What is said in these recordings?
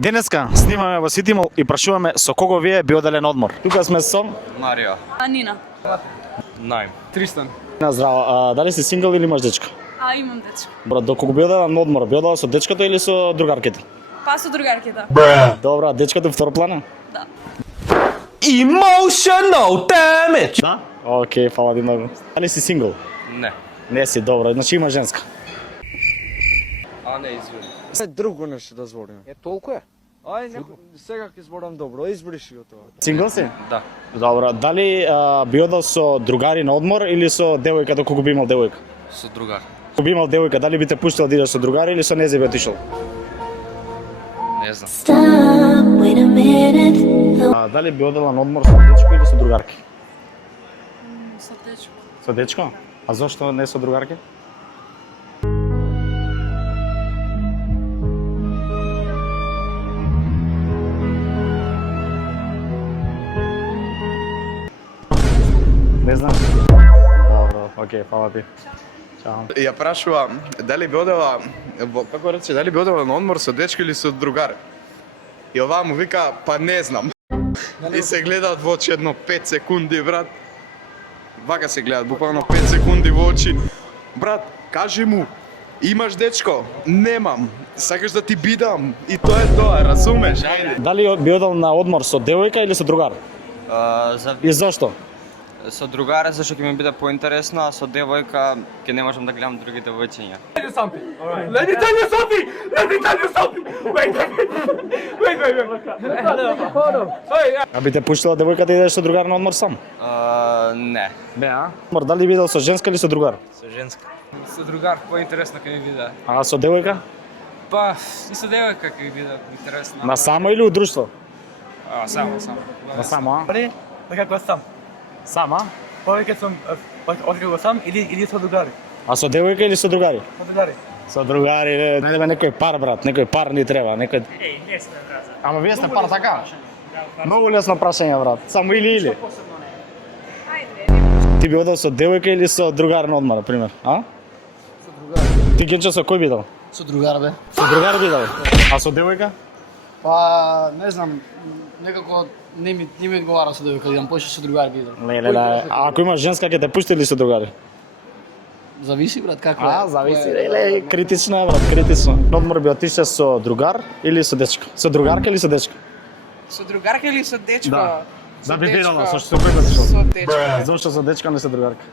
Денеска снимаме во Ситимол и прашуваме со кого вие би оделе на одмор. Тука сме со Марија. Нина. Најм. Тристан. Здраво. Дали си сингл или имаш дечка? Имам дечко. Добро, доколку би одела на одмор, би одела со дечкото или со другарките? Па со другарките. Добра, дечкото втор плана? Да. Emotional damage. Да. Океј, фала ти многу. Дали си сингл? Не. Не си, добро, значи има женска. А не, извини. Се друго нешто да зборим. Толку е. Ај, сега ќе зборам добро, избриши го тоа. Сингл си? Да. Добро, дали би одел со другари на одмор или со девојка доколку би имал девојка? Со другар. Ако би имал девојка, дали би те пуштил да идеш со другари или со незе би отишол? Не знам. Stop, wait a minute. Дали би одела на одмор со дечко или со другарки? Со дечко. Со дечко? А зошто не со другарки? Не знам. Добро, океј, фала ти. Чао. Ја прашувам дали би одела како рече, дали би одела на одмор со дечко или со другар. И оваа му вика па не знам. И се гледаат во очи едно 5 секунди, брат. Вака се гледаат, буквално 5 секунди во очи. Брат, кажи му, имаш дечко? Немам. Сакаш да ти бидам? И тоа е тоа, разумеш? Ајде. Дали би одел на одмор со девојка или со другар? И зошто? Со другара зашто ќе ми биде поинтересно, а со девојка ќе не можам да гледам други девојчиња. А би те пуштила девојка да идеш со другар на одмор сам? Не. Не, а? Одмор, дали би идел со женска или со другар? Со женска. Со другар поинтересно ќе ми биде. А со девојка? Па, и со девојка ќе ми биде интересно. На само или у друштво? Само. На само, а? Али, како сам. Сам, а? Повеќе сум откако сам или со другари. А со девојка или со другари? Со другари. Со другари, најдеме некој пар, брат, некој пар ни треба, некој... не сме, брат. Ама вие сте пар, така? Многу лесно прашање, брат. Само или. Ти би одел со девојка или со другар на одмор, например, а? Со другари. Ти Генчо со кој би идел? Со другар бе. Со другар би идел. А со девојка? Па, не знам, некако не ми одговара со девојка, идам поише со другар би идел. Леле, а ако имаш женска, ќе те пушти или со другари? Зависи брат, како е. Зависи. Леле, критично е, брат, критично. На одмор би отиште со другар или со дечко? Со другарка или со дечко? Со другарка или со дечко? Да. Со Да би дечко. бирала, со кој би отишол? Со дечко. Зошто со дечко, не со другарка?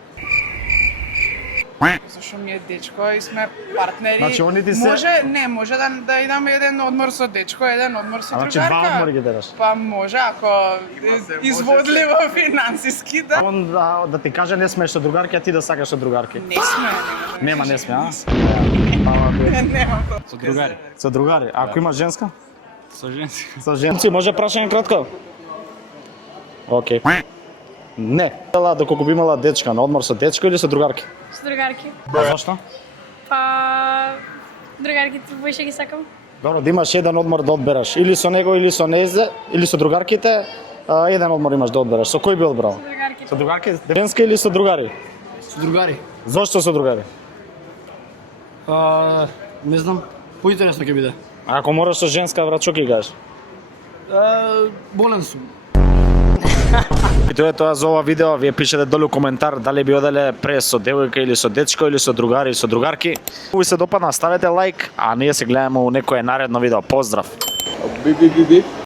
Зашо ми е дечко и сме партнери. Значи, они ти се- Може да идаме еден одмор со дечко, еден одмор со Значи, другарка. два одмори ги дадеш. Па може, ако изводливо финансиски да. Он да ти каже не смееш со другарки, а ти да сакаш со другарки. Не сме. Нема, не сме, а? Нема. Со другари. Со другари. А ако имаш женска? Со женска. Со женци, може прашање кратко? Океј. Не. Доколку би имала дечка, на одмор со дечко или со другарки? Со другарки. А зашто? Па другарките поише ги сакам. Добро, да имаш еден одмор да одбереш. Или со него, или со незе, или со другарките, еден одмор имаш да одбереш. Со кој би одбрал? Со другарките. Со другарки? Женска или со другари? Со другари. Зошто со другари? Не знам, поинтересно ќе биде. А ако мораш со женска, брат, што ќе кажеш? Болен сум. И тоа е тоа за ова видео. Вие пишете долу коментар дали би оделе пред со девојка или со дечко или со другари или со другарки. Ако ви се допадна, ставете лайк, а ние се гледаме у некое наредно видео. Поздрав!